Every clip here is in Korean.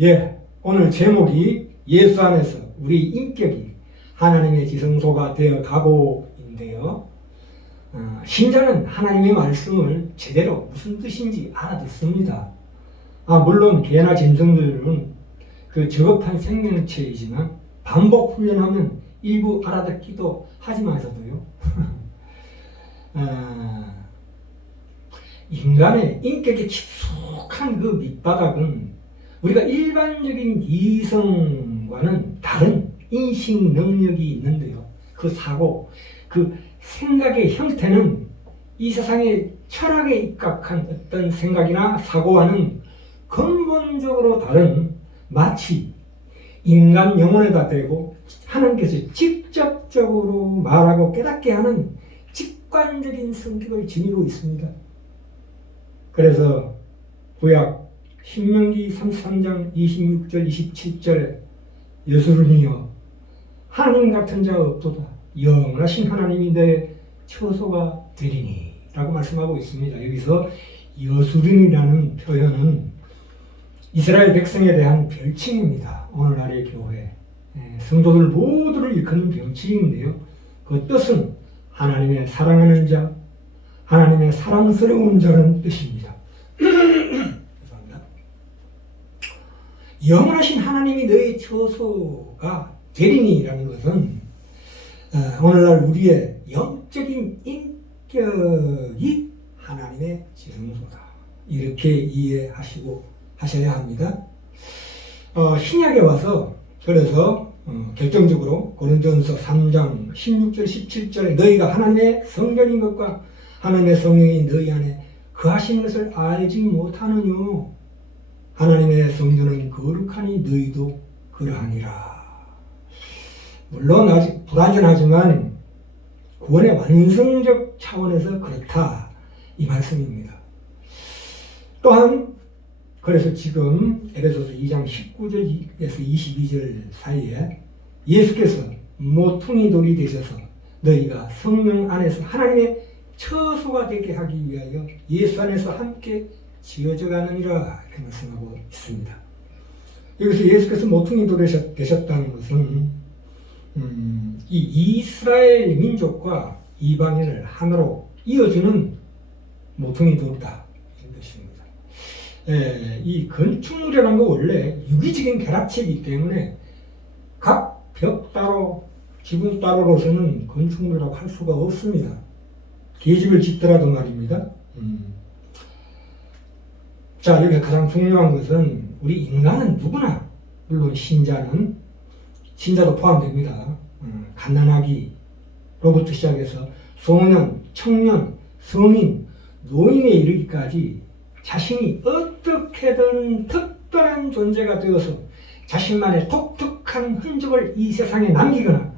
예, 오늘 제목이 예수 안에서 우리 인격이 하나님의 지성소가 되어 가고인데요. 어, 신자는 하나님의 말씀을 제대로 무슨 뜻인지 알아듣습니다. 아, 물론 개나 짐승들은 그 저급한 생명체이지만 반복 훈련하면 일부 알아듣기도 하지만서도요. 아, 인간의 인격의 깊숙한 그 밑바닥은 우리가 일반적인 이성과는 다른 인식 능력이 있는데요. 그 사고, 그 생각의 형태는 이 세상의 철학에 입각한 어떤 생각이나 사고와는 근본적으로 다른 마치 인간 영혼에다 대고 하나님께서 직접적으로 말하고 깨닫게 하는 직관적인 성격을 지니고 있습니다. 그래서 구약 신명기 33장 26절 27절에 예수를이여 하나님 같은 자가 없도다 영원하신 하나님이 내 처소가 되리니 라고 말씀하고 있습니다. 여기서 여수린이라는 표현은 이스라엘 백성에 대한 별칭입니다. 오늘날의 교회 예, 성도들 모두를 일컫는 별칭인데요. 그 뜻은 하나님의 사랑하는 자, 하나님의 사랑스러운 자라는 뜻입니다. 영원하신 하나님이 너의 처소가 되리니라는 것은 어, 오늘날 우리의 영적인 인격이 하나님의 지성소다. 이렇게 이해하시고 하셔야 합니다. 어, 신약에 와서 그래서 어, 결정적으로 고린도전서 3장 16절 17절에 너희가 하나님의 성전인 것과 하나님의 성령이 너희 안에 그하신 것을 알지 못하느뇨 하나님의 성전은 거룩하니 너희도 그러하니라. 물론 아직 불완전하지만 구원의 완성적 차원에서 그렇다 이 말씀입니다. 또한 그래서 지금 에베소서 2장 19절에서 22절 사이에 예수께서 모퉁이 돌이 되셔서 너희가 성령 안에서 하나님의 처소가 되게 하기 위하여 예수 안에서 함께 지어져 가느니라 이렇게 말씀하고 있습니다. 여기서 예수께서 모퉁이 돌이 되셨다는 것은 음, 이 이스라엘 민족과 이방인을 하나로 이어주는 모퉁이 돌이다 이런 뜻입니다. 예, 이 건축물이라는 거 원래 유기적인 결합체이기 때문에 각 벽 따로 지붕 따로로서는 건축물이라고 할 수가 없습니다. 계집을 짓더라도 말입니다. 음. 자, 여기서 가장 중요한 것은 우리 인간은 누구나 물론 신자는 신자도 포함됩니다. 음, 갓난아기 로부터 시작해서 소년, 청년, 성인, 노인에 이르기까지 자신이 어떻게든 특별한 존재가 되어서 자신만의 독특한 흔적을 이 세상에 남기거나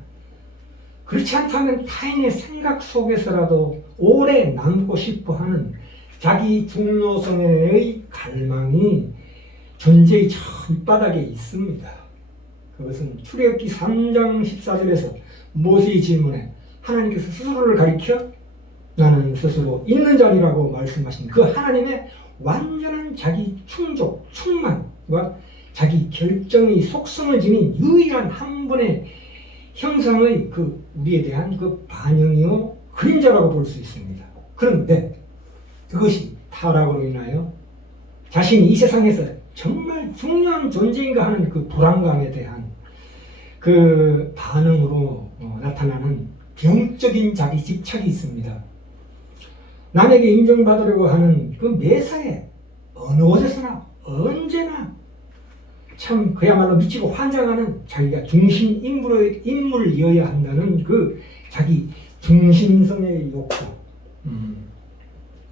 그렇지 않다면 타인의 생각 속에서라도 오래 남고 싶어 하는 자기 중요성의 갈망이 존재의 저 밑바닥에 있습니다. 그것은 출애굽기 3장 14절에서 모세의 질문에 하나님께서 스스로를 가리켜 나는 스스로 있는 자리라고 말씀하신 그 하나님의 완전한 자기 충족, 충만과 자기 결정의 속성을 지닌 유일한 한 분의 형상의 그 우리에 대한 그 반영이요 그림자라고 볼 수 있습니다. 그런데 그것이 타락으로 인하여 자신이 이 세상에서 정말 중요한 존재인가 하는 그 불안감에 대한 그 반응으로 어, 나타나는 병적인 자기 집착이 있습니다. 남에게 인정받으려고 하는 그 매사에 어느 곳에서나 언제나 참 그야말로 미치고 환장하는 자기가 중심 인물의 인물이어야 한다는 그 자기 중심성의 욕구. 음.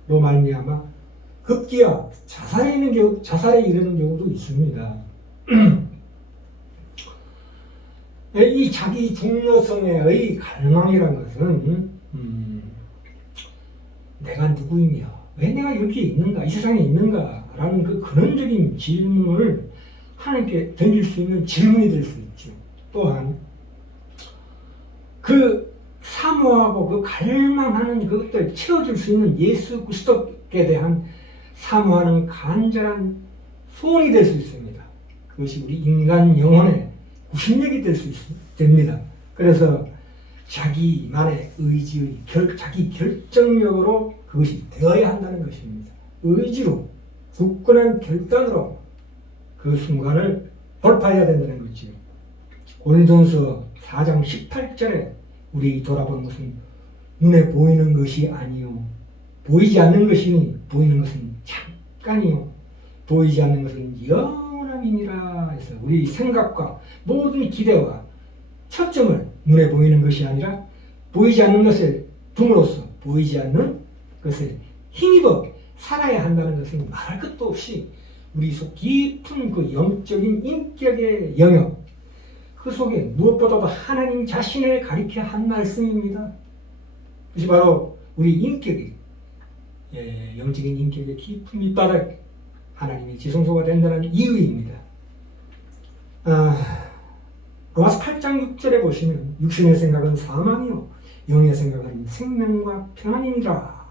로 말미암아 급기야 자살에 있는 경우 자살에 이르는 경우도 있습니다. 이 자기 중요성의 갈망이라는 것은 음, 내가 누구이며 왜 내가 이렇게 있는가 이 세상에 있는가라는 그 근원적인 질문을 하나님께 던질 수 있는 질문이 될 수 있죠. 또한 그 사모하고 그 갈망하는 그것들 채워줄 수 있는 예수 그리스도께 대한 사모하는 간절한 소원이 될 수 있습니다. 그것이 우리 인간 영혼의 구심력이 될 수 됩니다. 그래서 자기만의 의지의 결, 자기 결정력으로 그것이 되어야 한다는 것입니다. 의지로 굳건한 결단으로 그 순간을 돌파해야 된다는 거지요. 고린도서 4장 18절에 우리 돌아보는 것은 눈에 보이는 것이 아니요 보이지 않는 것이니 보이는 것은 잠깐이요 보이지 않는 것은 영원함이니라 해서 우리 생각과 모든 기대와 초점을 눈에 보이는 것이 아니라 보이지 않는 것에 둠으로써 보이지 않는 것에 힘입어 살아야 한다는 것은 말할 것도 없이 우리 속 깊은 그 영적인 인격의 영역 그 속에 무엇보다도 하나님 자신을 가리켜 한 말씀입니다. 그것이 바로 우리 인격이 예, 영적인 인격의 깊은 밑바닥 하나님의 지성소가 된다는 이유입니다. 아, 로마서 8장 6절에 보시면 육신의 생각은 사망이요 영의 생각은 생명과 평안이니라.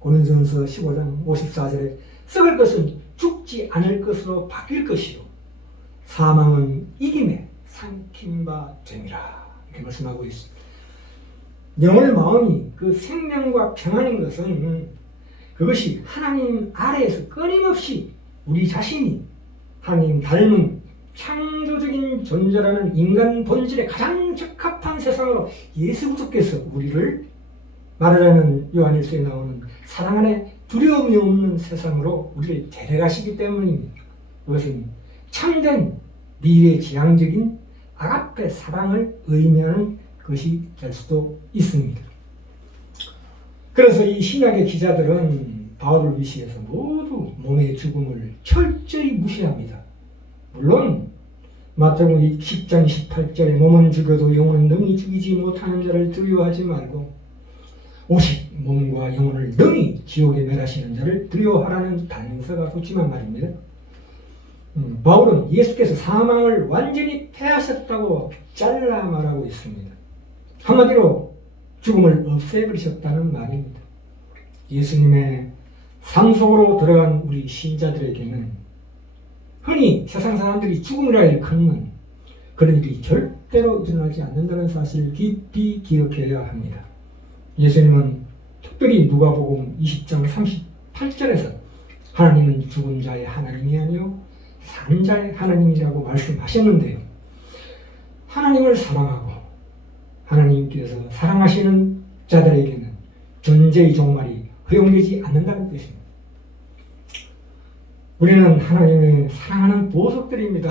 고린도전서 15장 54절에 썩을 것은 죽지 않을 것으로 바뀔 것이요 사망은 이김에 삼킨 바 됨이라 이렇게 말씀하고 있습니다. 영혼의 마음이 그 생명과 평안인 것은 그것이 하나님 아래에서 끊임없이 우리 자신이 하나님 닮은 창조적인 존재라는 인간 본질에 가장 적합한 세상으로 예수 그리스도께서 우리를 말하자면 요한일서에 나오는 사랑 안에 두려움이 없는 세상으로 우리를 데려가시기 때문입니다. 그것은 참된 미래 지향적인 아가페 사랑을 의미하는 것이 될 수도 있습니다. 그래서 이 신약의 기자들은 바울을 위시해서 모두 몸의 죽음을 철저히 무시합니다. 물론 마태복음 10장 18절에 몸은 죽여도 영혼은 능히 죽이지 못하는 자를 두려워하지 말고 오직 몸과 영혼을 능히 지옥에 멸하시는 자를 두려워하라는 단서가 붙지만 말입니다. 음, 바울은 예수께서 사망을 완전히 패하셨다고 잘라 말하고 있습니다. 한마디로 죽음을 없애버리셨다는 말입니다. 예수님의 상속으로 들어간 우리 신자들에게는 흔히 세상 사람들이 죽음이라 일컫는 그런 일이 절대로 일어나지 않는다는 사실을 깊이 기억해야 합니다. 예수님은 특별히 누가복음 20장 38절에서 하나님은 죽은 자의 하나님이 아니요 산 자의 하나님이라고 말씀하셨는데요. 하나님을 사랑하고 하나님께서 사랑하시는 자들에게는 존재의 종말이 허용되지 않는다는 뜻입니다. 우리는 하나님의 사랑하는 보석들입니다.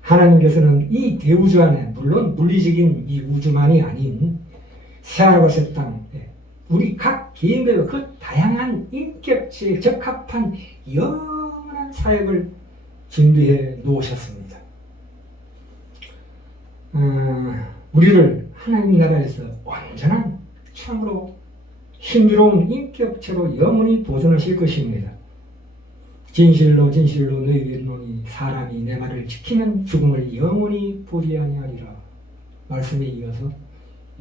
하나님께서는 이 대우주 안에 물론 물리적인 이 우주만이 아닌 새하늘과 새 땅, 우리 각 개인별로 그 다양한 인격체에 적합한 영원한 사역을 준비해 놓으셨습니다. 어, 우리를 하나님 나라에서 완전한 참으로 신비로운 인격체로 영원히 보존하실 것입니다. 진실로 진실로 너희에게 이르노니 사람이 내 말을 지키면 죽음을 영원히 보지 아니하리라. 말씀에 이어서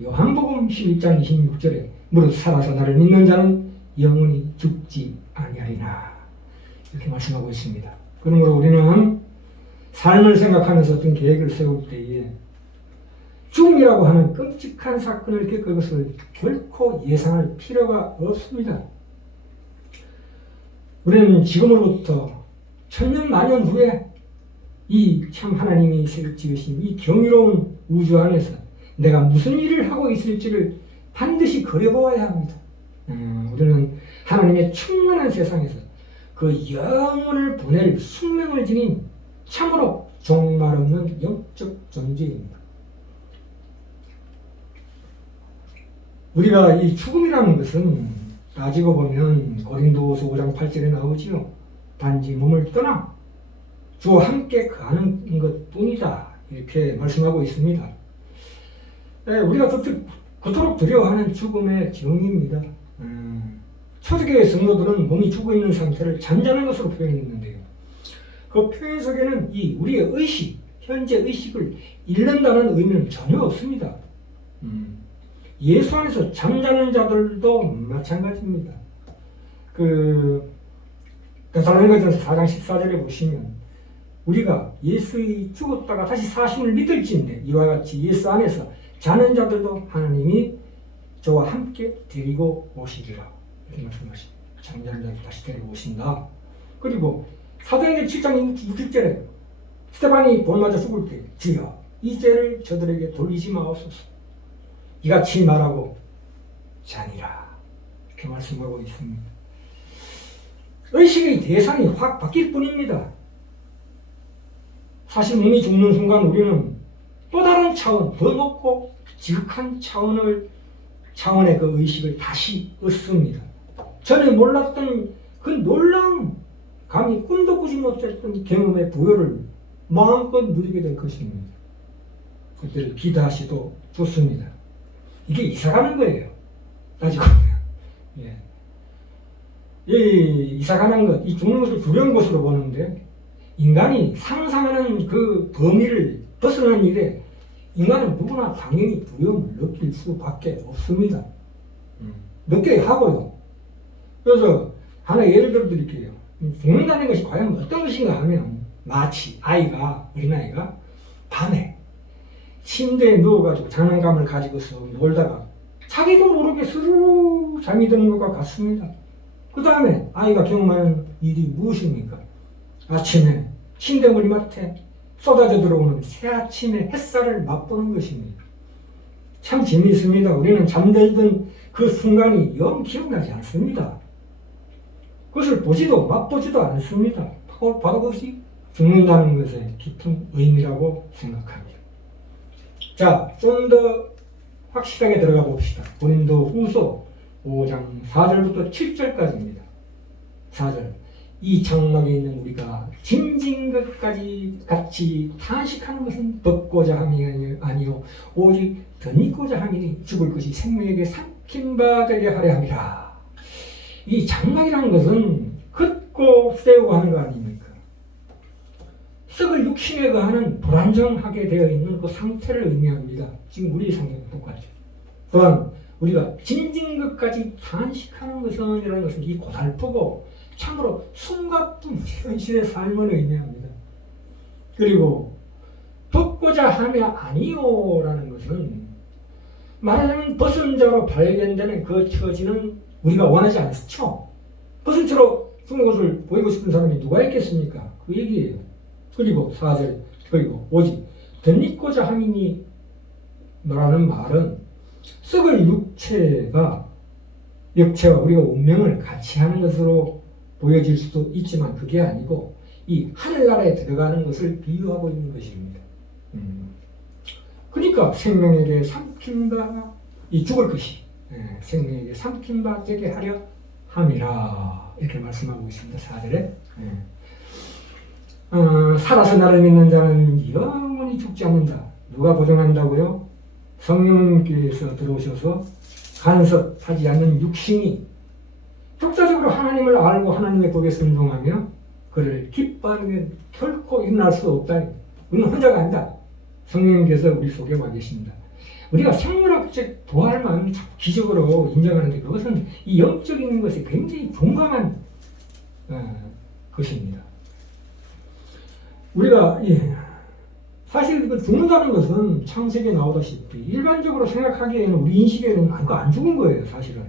요한복음 11장 26절에 무릇 살아서 나를 믿는 자는 영원히 죽지 아니하리라. 이렇게 말씀하고 있습니다. 그러므로 우리는 삶을 생각하면서 어떤 계획을 세울 때에 죽음이라고 하는 끔찍한 사건을 겪을 것을 결코 예상할 필요가 없습니다. 우리는 지금으로부터 천년 만년 후에 이 참 하나님이 지으신 이 경이로운 우주 안에서 내가 무슨 일을 하고 있을지를 반드시 그려보아야 합니다. 음, 우리는 하나님의 충만한 세상에서 그 영혼을 보낼 숙명을 지닌 참으로 종말 없는 영적 존재입니다. 우리가 이 죽음이라는 것은 따지고 보면 고린도서 5장 8절에 나오지요. 단지 몸을 떠나 주와 함께 가는 것 뿐이다. 이렇게 말씀하고 있습니다. 네, 우리가 그토록 두려워하는 죽음의 정의입니다. 음, 초대교회 성도들은 몸이 죽어 있는 상태를 잠자는 것으로 표현했는데요. 그 표현 속에는 이 우리의 의식, 현재 의식을 잃는다는 의미는 전혀 없습니다. 음, 예수 안에서 잠자는 자들도 마찬가지입니다. 그 데살로니가전서 4장 14절에 보시면 우리가 예수의 죽었다가 다시 사심을 믿을지인데 이와 같이 예수 안에서 자는 자들도 하나님이 저와 함께 데리고 오시리라 이렇게 말씀하십니다. 장자는 자들 다시 데리고 오신다. 그리고 사도행전 7장 60절에 스테반이 돌 맞아 죽을 때 주여 이 죄를 저들에게 돌리지 마옵소서 이같이 말하고 자니라 이렇게 말씀하고 있습니다. 의식의 대상이 확 바뀔 뿐입니다. 사실 몸이 죽는 순간 우리는 또 다른 차원, 더 높고 지극한 차원을 차원의 그 의식을 다시 얻습니다. 전에 몰랐던 그 놀라운 감히 꿈도 꾸지 못했던 경험의 부여를 마음껏 누리게 될 것입니다. 그때를 기대하시도 좋습니다. 이게 이사가는 거예요. 따지고 보면. 예. 이 이사가는 것, 이 죽는 것을 두려운 것으로 보는데 인간이 상상하는 그 범위를 벗어난 일에 인간은 누구나 당연히 두려움을 느낄 수밖에 없습니다. 느껴야 하고요. 그래서 하나 예를 들어 드릴게요. 죽는다는 것이 과연 어떤 것인가 하면 마치 아이가 어린아이가 밤에 침대에 누워가지고 장난감을 가지고서 놀다가 자기도 모르게 스르르 잠이 드는 것과 같습니다. 그 다음에 아이가 경험하는 일이 무엇입니까? 아침에 침대 머리맡에 쏟아져 들어오는 새 아침의 햇살을 맛보는 것입니다. 참 재미있습니다. 우리는 잠들던 그 순간이 영 기억나지 않습니다. 그것을 보지도 맛보지도 않습니다. 바로, 바로 그것이 죽는다는 것의 깊은 의미라고 생각합니다. 자, 좀 더 확실하게 들어가 봅시다. 본인도 후소 5장 4절부터 7절까지입니다. 4절. 이 장막에 있는 우리가 짐진 것까지 같이 탄식하는 것은 덮고자 함이 아니요 오직 덧입고자 함이니 죽을 것이 생명에게 삼킨 바 되게 하려 함이라. 이 장막이라는 것은 긋고 세우고 하는 거 아닙니까? 썩을 육신에 거하는 불안정하게 되어 있는 그 상태를 의미합니다. 지금 우리 상태는 똑같죠. 또한 우리가 짐진 것까지 탄식하는 것은 이라는 것은 이 고달프고 참으로 숨가쁜 현실의 삶을 의미합니다. 그리고 덮고자 하며 아니요라는 것은 말하자면 벗은 자로 발견되는 그 처지는 우리가 원하지 않죠. 벗은 채로 죽은 것을 보이고 싶은 사람이 누가 있겠습니까? 그 얘기예요. 그리고 사절 그리고 오직 덧입고자 함이니 말하는 말은 썩을 육체가 육체와 우리가 운명을 같이 하는 것으로 보여질 수도 있지만 그게 아니고 이 하늘나라에 들어가는 것을 비유하고 있는 것입니다. 음. 그러니까 생명에게 삼킨 바이 죽을 것이 예, 생명에게 삼킨 바 되게 하려 함이라 이렇게 말씀하고 있습니다. 4절에 예. 어, 살아서 나를 믿는 자는 영원히 죽지 않는다. 누가 보증한다고요? 성령님께서 들어오셔서 간섭하지 않는 육신이 독자적으로 하나님을 알고 하나님의 법에 순종하며 그를 기뻐하는 결코 일어날 수 없다. 우리는 혼자가 아니다. 성령님께서 우리 속에 와 계십니다. 우리가 생물학적 부활만 기적으로 인정하는데 그것은 이 영적인 것에 굉장히 공감한 어, 것입니다. 우리가 예, 사실 그 죽는다는 것은 창세기에 나오다시피 일반적으로 생각하기에는 우리 인식에는 안, 안 죽은 거예요, 사실은.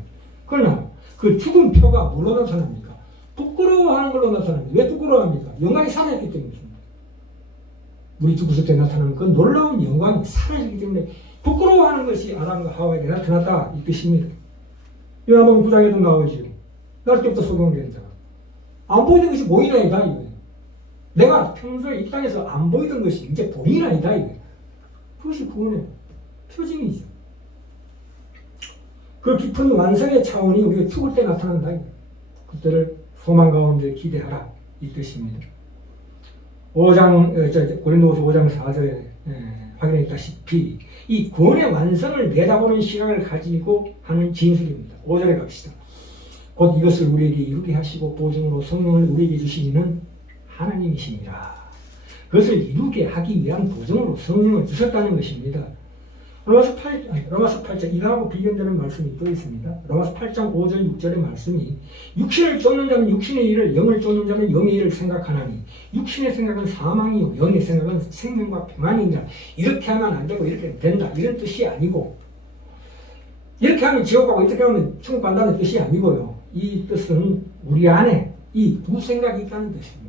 그러나 그 죽은 표가 뭘로 나타납니까? 부끄러워하는 걸로 나타납니다. 왜 부끄러워합니까? 영광이 살아있기 때문입니다. 우리 죽었을 때 나타나는 그 놀라운 영광이 살아있기 때문에 부끄러워하는 것이 아담과 하와에게 나타났다 이 뜻입니다. 요한복음 9장에도 나오지요. 날 때부터 소경된 자가 안 보이던 것이 보이나이다 이거예요. 내가 평소에 이 땅에서 안 보이던 것이 이제 보이나이다 이거예요. 그것이 구원의 표징이죠. 그 깊은 완성의 차원이 우리가 죽을 때 나타난다. 그때를 소망 가운데 기대하라. 이 뜻입니다. 5장, 어, 고린도서 5장 4절에 확인했다시피 이 구원의 완성을 내다보는 시각을 가지고 하는 진술입니다. 5절에 갑시다. 곧 이것을 우리에게 이루게 하시고 보증으로 성령을 우리에게 주시는 하나님이십니다. 그것을 이루게 하기 위한 보증으로 성령을 주셨다는 것입니다. 로마서 8, 아니, 로마서 8장 이거하고 비견되는 말씀이 또 있습니다. 로마서 8장 5절 6절의 말씀이 육신을 쫓는 자는 육신의 일을 영을 쫓는 자는 영의 일을 생각하나니 육신의 생각은 사망이요 영의 생각은 생명과 평안이냐 이렇게 하면 안 되고 이렇게 된다 이런 뜻이 아니고 이렇게 하면 지옥 가고 이렇게 하면 천국 간다는 뜻이 아니고요. 이 뜻은 우리 안에 이 두 생각이 있다는 뜻입니다.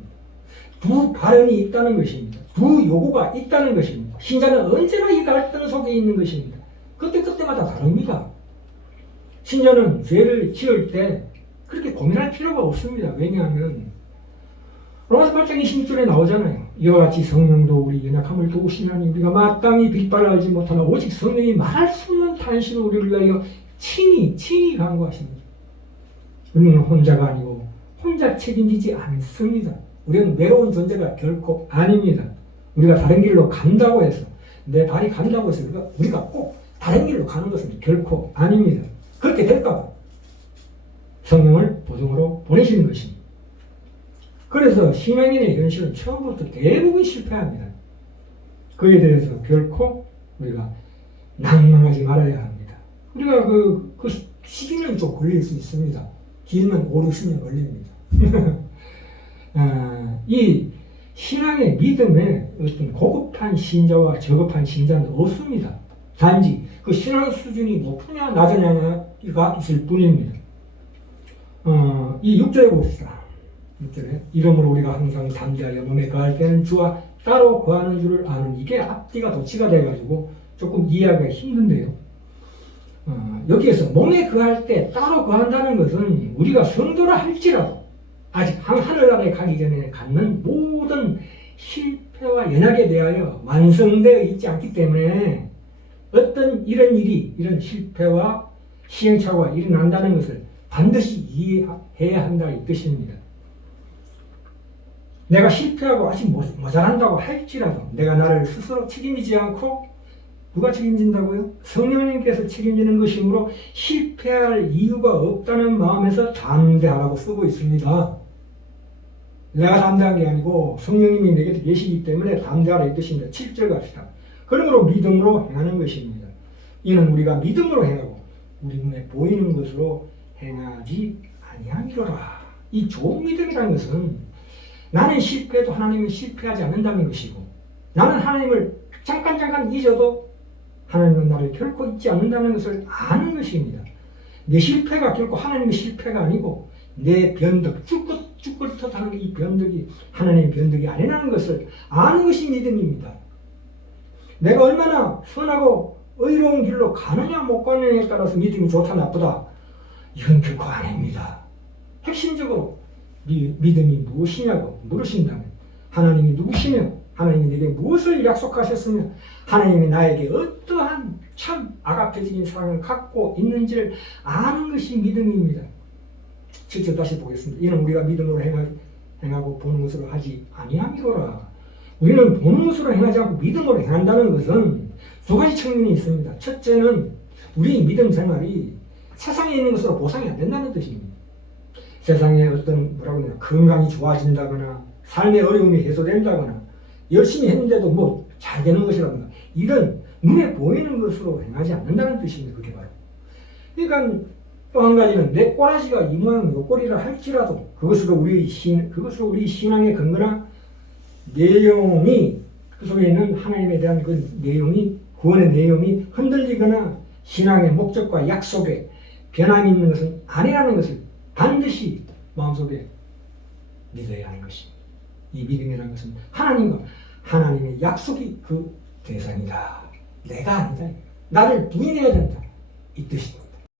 두 발언이 있다는 것입니다. 두 요구가 있다는 것입니다. 신자는 언제나 이 갈등 속에 있는 것입니다. 그때 그때마다 다릅니다. 신자는 죄를 지을 때 그렇게 고민할 필요가 없습니다. 왜냐하면 로마서 8장 26절에 나오잖아요. 이와 같이 성령도 우리 연약함을 도우시나니 우리가 마땅히 빗발을 알지 못하나 오직 성령이 말할 수 없는 탄식을 우리를 위하여 친히 친히 간구하십니다. 우리는 혼자가 아니고 혼자 책임지지 않습니다. 우리는 외로운 존재가 결코 아닙니다. 우리가 다른 길로 간다고 해서 내 발이 간다고 해서 우리가, 우리가 꼭 다른 길로 가는 것은 결코 아닙니다. 그렇게 될까봐 성령을 보증으로 보내시는 것입니다. 그래서 신앙인의 현실은 처음부터 대부분 실패합니다. 그에 대해서 결코 우리가 낭망하지 말아야 합니다. 우리가 그, 그 시기는 좀 걸릴 수 있습니다. 길면 5, 60년 걸립니다. 아, 이 신앙의 믿음에 어떤 고급한 신자와 저급한 신자는 없습니다. 단지 그 신앙 수준이 높으냐 낮으냐가 있을 뿐입니다. 어, 이 6절에 봅시다. 6절에 이러므로 우리가 항상 담대하여 몸에 거할 때는 주와 따로 거하는 줄을 아는 이게 앞뒤가 도치가 돼가지고 조금 이해하기가 힘든데요. 어, 여기에서 몸에 거할 때 따로 거한다는 것은 우리가 성도라 할지라도 아직 한- 하늘나라에 가기 전에 갖는 모든 실패와 연약에 대하여 완성되어 있지 않기 때문에 어떤 이런 일이 이런 실패와 시행착오가 일어난다는 것을 반드시 이해해야 한다 이 뜻입니다. 내가 실패하고 아직 모- 모자란다고 할지라도 내가 나를 스스로 책임지지 않고 누가 책임진다고요? 성령님께서 책임지는 것이므로 실패할 이유가 없다는 마음에서 담대하라고 쓰고 있습니다. 내가 담대한 게 아니고 성령님이 내게 계시기 때문에 담대하라 이 뜻입니다. 7절 갑시다. 그러므로 믿음으로 행하는 것입니다. 이는 우리가 믿음으로 행하고 우리 눈에 보이는 것으로 행하지 아니함이로라. 이 좋은 믿음이라는 것은 나는 실패해도 하나님은 실패하지 않는다는 것이고 나는 하나님을 잠깐 잠깐 잊어도 하나님은 나를 결코 잊지 않는다는 것을 아는 것입니다. 내 실패가 결코 하나님의 실패가 아니고 내 변덕, 쭈 긋 쭈긋하는 이 변덕이 하나님의 변덕이 아니라는 것을 아는 것이 믿음입니다. 내가 얼마나 선하고 의로운 길로 가느냐 못 가느냐에 따라서 믿음이 좋다 나쁘다 이건 결코 아닙니다. 핵심적으로 미, 믿음이 무엇이냐고 물으신다면 하나님이 누구시며 하나님이 내게 무엇을 약속하셨으며 하나님이 나에게 어떠한 참 아가페적인 사랑을 갖고 있는지를 아는 것이 믿음입니다. 7절 다시 보겠습니다. 이는 우리가 믿음으로 행하, 행하 고 보는 것으로 하지 아니함이로라. 우리는 보는 것으로 행하지 않고 믿음으로 행한다는 것은 두 가지 측면이 있습니다. 첫째는 우리 믿음 생활이 세상에 있는 것으로 보상이 안 된다는 뜻입니다. 세상에 어떤 뭐라고 하냐 건강이 좋아진다거나 삶의 어려움이 해소된다거나 열심히 했는데도 뭐 잘 되는 것이라거나 이런 눈에 보이는 것으로 행하지 않는다는 뜻입니다. 그게 바로. 그러니까 또 한 가지는 내 꼬라지가 이 모양 요 꼴이라 할지라도 그것으로 우리 신 그것으로 우리 신앙의 근거나 내용이 그 속에 있는 하나님에 대한 그 내용이 구원의 내용이 흔들리거나 신앙의 목적과 약속에 변함이 있는 것은 아니라는 것을 반드시 마음속에 믿어야 하는 것입니다. 이 믿음이라는 것은 하나님과 하나님의 약속이 그 대상이다. 내가 아니다. 나를 부인해야 된다. 이 뜻입니다.